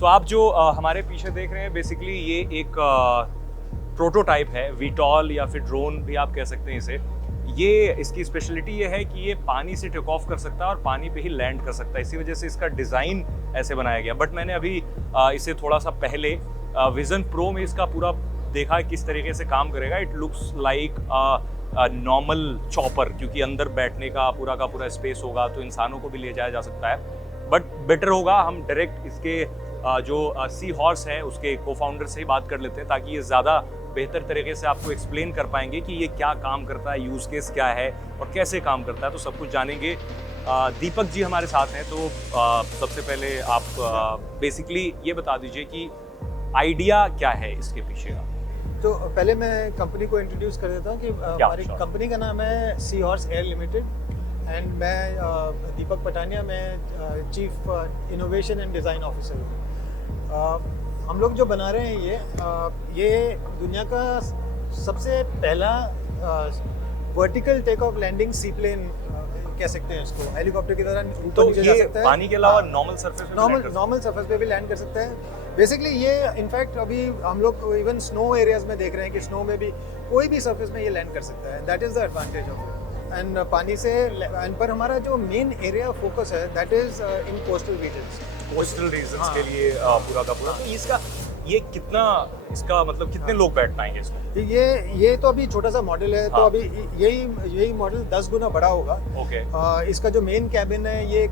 तो आप जो हमारे पीछे देख रहे हैं बेसिकली ये एक प्रोटोटाइप है, वीटॉल या फिर ड्रोन भी आप कह सकते हैं इसे। ये इसकी स्पेशलिटी ये है कि ये पानी से टेक ऑफ कर सकता है और पानी पे ही लैंड कर सकता है, इसी वजह से इसका डिज़ाइन ऐसे बनाया गया। बट मैंने अभी इसे थोड़ा सा पहले विजन प्रो में इसका पूरा देखा है किस तरीके से काम करेगा। It looks like normal chopper, क्योंकि अंदर बैठने का पूरा स्पेस होगा तो इंसानों को भी ले जाया जा सकता है। बट बेटर होगा हम डायरेक्ट इसके जो सी हॉर्स है उसके को फाउंडर से ही बात कर लेते हैं, ताकि ये ज़्यादा बेहतर तरीके से आपको एक्सप्लेन कर पाएंगे कि ये क्या काम करता है, यूज़ केस क्या है और कैसे काम करता है, तो सब कुछ जानेंगे। दीपक जी हमारे साथ हैं, तो सबसे पहले आप बेसिकली ये बता दीजिए कि आइडिया क्या है इसके पीछे का। तो पहले मैं कंपनी को इंट्रोड्यूस कर देता हूँ कि हमारी कंपनी का नाम है sea horse air limited and मैं दीपक पटानिया, मैं chief innovation and design officer हूँ। हम लोग जो बना रहे हैं ये दुनिया का सबसे पहला वर्टिकल टेक ऑफ लैंडिंग सी प्लेन कह सकते हैं इसको, हेलीकॉप्टर की तरह ऊपर नीचे जा सकता है। पानी के अलावा नॉर्मल सरफेस पे भी लैंड कर सकता है। बेसिकली ये इनफैक्ट अभी हम लोग इवन स्नो एरियाज में देख रहे हैं कि स्नो में भी कोई भी सरफेस में ये लैंड कर सकता है। That is the advantage of it. And पानी से पर हमारा जो मेन एरिया फोकस है that is in coastal regions के लिए पूरा का पूरा। तो इसका ये कितना, इसका मतलब कितने लोग बैठ पाएंगे इसमें? ये तो अभी छोटा सा मॉडल है। तो अभी यही मॉडल 10 गुना बड़ा होगा। इसका जो मेन कैबिन है ये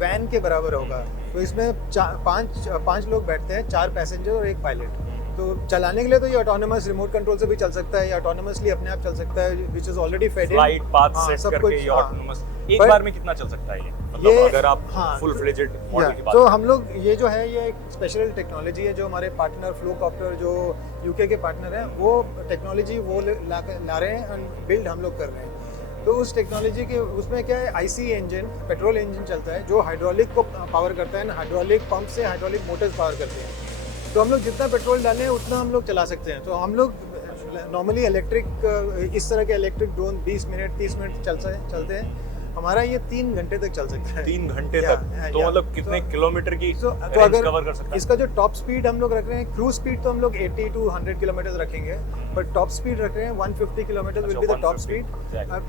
वैन के बराबर होगा। तो इसमें पांच लोग बैठते हैं, 4 पैसेंजर और 1 पायलट। तो चलाने के लिए तो ये ऑटोनोमस रिमोट कंट्रोल से भी चल सकता है या ऑटोनोमसली अपने आप चल सकता है, which is already fed in flight path set करके ये ऑटोनोमस। एक बार में कितना चल सकता है ये, मतलब अगर आप फुल फ्लेजेड मॉडल की बात तो हम लोग ये जो है ये एक स्पेशल टेक्नोलॉजी है जो हमारे पार्टनर फ्लोकॉप्टर जो यूके के पार्टनर हैं वो टेक्नोलॉजी वो ला रहे हैं एंड बिल्ड हम लोग कर रहे हैं। तो उस टेक्नोलॉजी के उसमें क्या है, आईसी इंजन, पेट्रोल इंजन चलता है जो हाइड्रोलिक को पावर करता है, हाइड्रोलिक पंप से हाइड्रोलिक मोटर्स पावर करते हैं। तो हम लोग जितना पेट्रोल डालें उतना हम लोग चला सकते हैं। तो हम लोग नॉर्मली इलेक्ट्रिक इस तरह के इलेक्ट्रिक ड्रोन 20 मिनट 30 मिनट चलते हैं। हमारा ये 3 घंटे तक चल सकता है। 3 घंटे तक? तो मतलब कितने किलोमीटर की तो रेंज कवर कर सकता है? इसका जो टॉप स्पीड हम लोग रख रहे हैं, क्रूज स्पीड तो हम लोग 80 to 100 किलोमीटर रखेंगे, पर टॉप स्पीड रख रहे हैं 150 kilometre will be the top speed.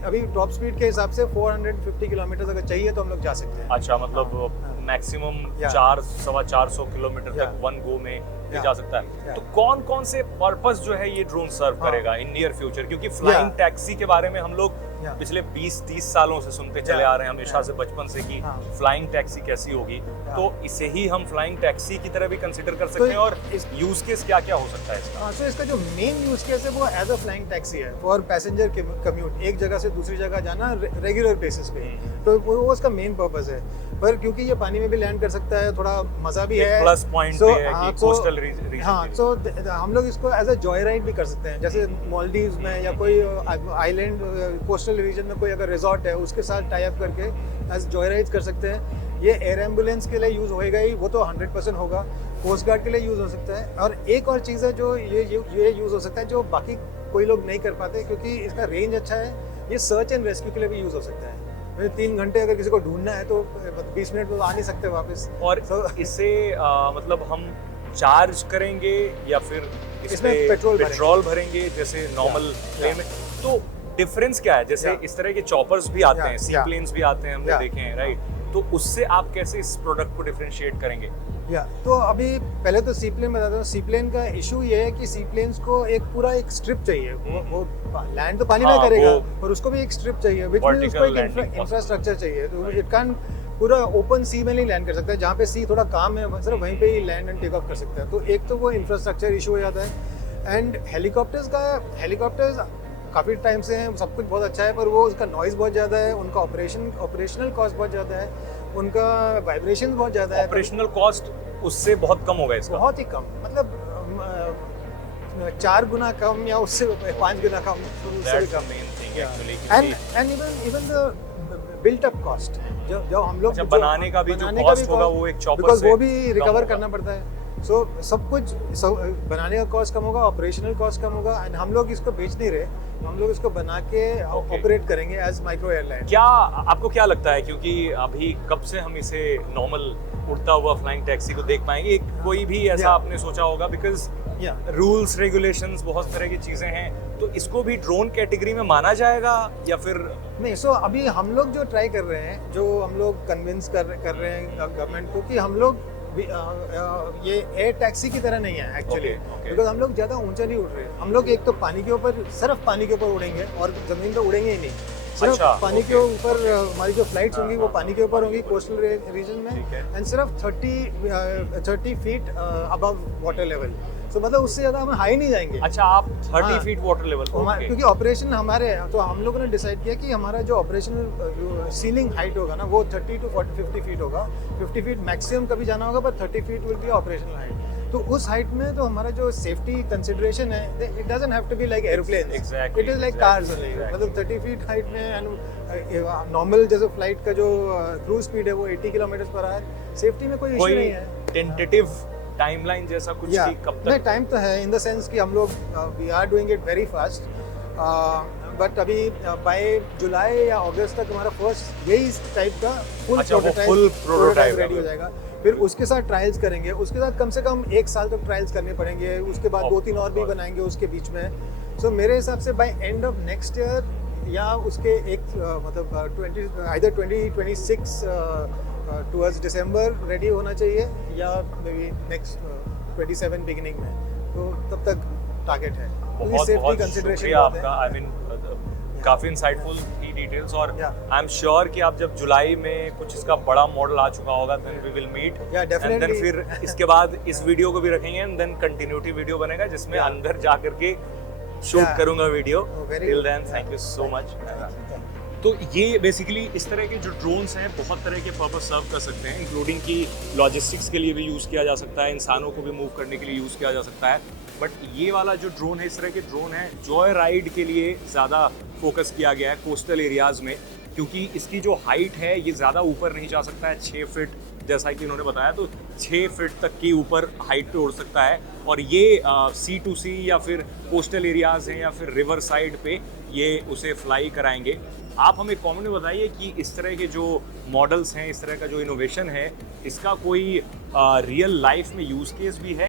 अभी टॉप स्पीड के हिसाब से 450 किलोमीटर अगर चाहिए तो हम लोग जा सकते हैं। अच्छा, मतलब मैक्सिमम 400-450 किलोमीटर तक वन गो में ये जा सकता है। तो कौन कौन से पर्पस जो है ये ड्रोन सर्व करेगा इन नियर फ्यूचर? क्योंकि फ्लाइंग टैक्सी के बारे में हम लोग पिछले 20-30 सालों से सुनते चले आ रहे हैं, हमेशा से बचपन से कि फ्लाइंग टैक्सी कैसी होगी। तो इसे ही हम फ्लाइंग टैक्सी की तरह भी कंसीडर कर सकते हैं। और यूज केस क्या क्या हो सकता है इसका? तो इसका जो मेन यूज केस है वो एज अ फ्लाइंग टैक्सी है फॉर पैसेंजर कम्यूट, एक जगह से दूसरी जगह जाना रेगुलर बेसिस पे। तो वो उसका मेन पर्पस है। पर क्योंकि ये पानी में भी लैंड कर सकता है, थोड़ा मजा भी है, प्लस पॉइंट है कि कोस्टल रीजन। हाँ, तो हम लोग इसको एज अ जॉय राइड भी कर सकते हैं। जैसे मालदीव्स में या कोई आइलैंड कोस्टल रीजन में कोई अगर रिजॉर्ट है उसके साथ टाई अप करके एज जॉय राइड कर सकते हैं। ये एयर एम्बुलेंस के लिए यूज होएगा ही, वो तो 100% होगा। कोस्ट गार्ड के लिए यूज हो सकता है। और एक और चीज़ है जो ये यूज हो सकता है जो बाकी कोई लोग नहीं कर पाते, क्योंकि इसका रेंज अच्छा है। ये सर्च एंड रेस्क्यू के लिए भी यूज हो सकता है। 3 घंटे अगर किसी को ढूंढना है तो 20 मिनट में तो आ नहीं सकते वापस। और इसे मतलब हम चार्ज करेंगे या फिर इसमें पेट्रोल भरेंगे जैसे नॉर्मल प्लेन में? तो डिफरेंस क्या है? जैसे इस तरह के चॉपर्स भी आते हैं, सी प्लेन्स भी आते हैं, हमने देखे हैं, राइट? तो उससे आप कैसे इस प्रोडक्ट को डिफरेंशिएट करेंगे? तो अभी पहले तो सी प्लेन बताता हूँ। सी प्लेन का इशू ये है कि सी प्लेन्स को एक स्ट्रिप चाहिए। वो लैंड तो पानी में करेगा और उसको भी एक स्ट्रिप चाहिए, विच मींस उसको एक इंफ्रास्ट्रक्चर चाहिए। तो इट कैन पूरा ओपन सी में नहीं लैंड कर सकता है। जहाँ पे सी थोड़ा काम है सिर्फ वहीं पे ही लैंड एंड टेक ऑफ कर सकता है। तो एक तो वो इंफ्रास्ट्रक्चर इशू हो जाता है। एंड हेलीकॉप्टर्स काफ़ी टाइम से हैं, सब कुछ बहुत अच्छा है, पर वो उसका नॉइज़ बहुत ज़्यादा है, उनका ऑपरेशनल कॉस्ट बहुत ज़्यादा है, उनका वाइब्रेशन बहुत ज़्यादा है। ऑपरेशनल कॉस्ट उससे बहुत कम होगा इसका? बहुत ही कम, मतलब 4 गुना कम या उससे 5 गुना कम, उससे भी कम। And even the built up cost जो हम लोग बनाने का भी जो कॉस्ट होगा वो एक चॉपर से वो भी रिकवर करना पड़ता है। सब कुछ बनाने का कॉस्ट कम होगा, ऑपरेशनल कॉस्ट कम होगा। एंड हम लोग इसको बेच नहीं रहे, हम लोग इसको बना के ऑपरेट करेंगे एज माइक्रो एयरलाइन। क्या आपको क्या लगता है, क्योंकि अभी कब से हम इसे नॉर्मल उड़ता हुआ फ्लाइंग टैक्सी को देख पाएंगे, कोई भी ऐसा आपने सोचा होगा, बिकॉज रूल्स रेगुलेशंस बहुत तरह की चीजें हैं, तो इसको भी ड्रोन कैटेगरी में माना जाएगा या फिर नहीं? सो अभी हम लोग जो ट्राई कर रहे हैं, जो हम लोग कन्विंस कर रहे हैं गवर्नमेंट को कि हम लोग ये एयर टैक्सी की तरह नहीं है एक्चुअली, बिकॉज हम लोग ज़्यादा ऊंचा नहीं उड़ रहे। हम लोग एक तो पानी के ऊपर, सिर्फ पानी के ऊपर उड़ेंगे और ज़मीन पे उड़ेंगे ही नहीं। सिर्फ पानी के ऊपर हमारी जो फ्लाइट्स होंगी वो पानी के ऊपर होंगी कोस्टल रीजन में, एंड सिर्फ 30 फीट अबव वाटर लेवल। सो मतलब उससे ज़्यादा हम हाई नहीं जाएंगे। अच्छा, आप 30 फीट वाटर लेवल, क्योंकि ऑपरेशन हमारे, तो हम लोगों ने डिसाइड किया कि हमारा जो ऑपरेशनल सीलिंग हाइट होगा ना वो 30 to 50 फीट होगा। 50 फीट मैक्सिमम कभी जाना होगा, पर 30 feet will be operational height. तो उस हाइट में तो हमारा जो सेफ्टी कंसिडरेशन है, it doesn't have to be like aeroplane, it is like cars only. मतलब 30 फीट हाइट में नॉर्मल जैसे फ्लाइट का जो क्रूज स्पीड है वो 80 किलोमीटर पर आवर, सेफ्टी में कोई इशू नहीं है। टेंटेटिव टाइमलाइन जैसा कुछ कि कब तक? नहीं, टाइम तो है इन द सेंस कि हम लोग we are doing it very fast, but अभी बाय जुलाई या अगस्त तक हमारा फर्स्ट यही टाइप का फुल प्रोटोटाइप रेडी हो जाएगा। फिर उसके साथ ट्रायल्स करेंगे, उसके साथ कम से कम 1 साल तक ट्रायल्स करने पड़ेंगे, उसके बाद 2-3 और भी बनाएंगे उसके बीच में। सो मेरे हिसाब से by end of next year या उसके एक मतलब 2026 टुवर्ड्स दिसंबर रेडी होना चाहिए, या मे बी नेक्स्ट 27 बिगिनिंग में, तो तब तक टारगेट है। बहुत शुक्रिया आपका, आई मीन काफी इंसाइटफुल थी डिटेल्स, और आई एम श्योर कि आप जब जुलाई में कुछ इसका बड़ा मॉडल आ चुका होगा, then we will meet, and then फिर इसके बाद इस वीडियो को भी रखेंगे, एंड देन कंटिन्यूटी वीडियो बनेगा जिसमें अंदर जा करके शूट करूंगा video. Till then thank you so much. तो ये बेसिकली इस तरह के जो ड्रोन्स हैं बहुत तरह के पर्पस सर्व कर सकते हैं, इंक्लूडिंग कि लॉजिस्टिक्स के लिए भी यूज़ किया जा सकता है, इंसानों को भी मूव करने के लिए यूज़ किया जा सकता है। बट ये वाला जो ड्रोन है, इस तरह के ड्रोन है जॉय राइड के लिए ज़्यादा फोकस किया गया है कोस्टल एरियाज़ में, क्योंकि इसकी जो हाइट है ये ज़्यादा ऊपर नहीं जा सकता है। 6 फीट जैसा कि इन्होंने बताया, तो 6 फीट तक की ऊपर हाइट पे उड़ सकता है, और ये C2C या फिर कोस्टल एरियाज़ हैं या फिर रिवर साइड पे ये उसे फ्लाई कराएंगे। आप हमें कमेंट में बताइए कि इस तरह के जो मॉडल्स हैं, इस तरह का जो इनोवेशन है, इसका कोई रियल लाइफ में यूज़ केस भी है।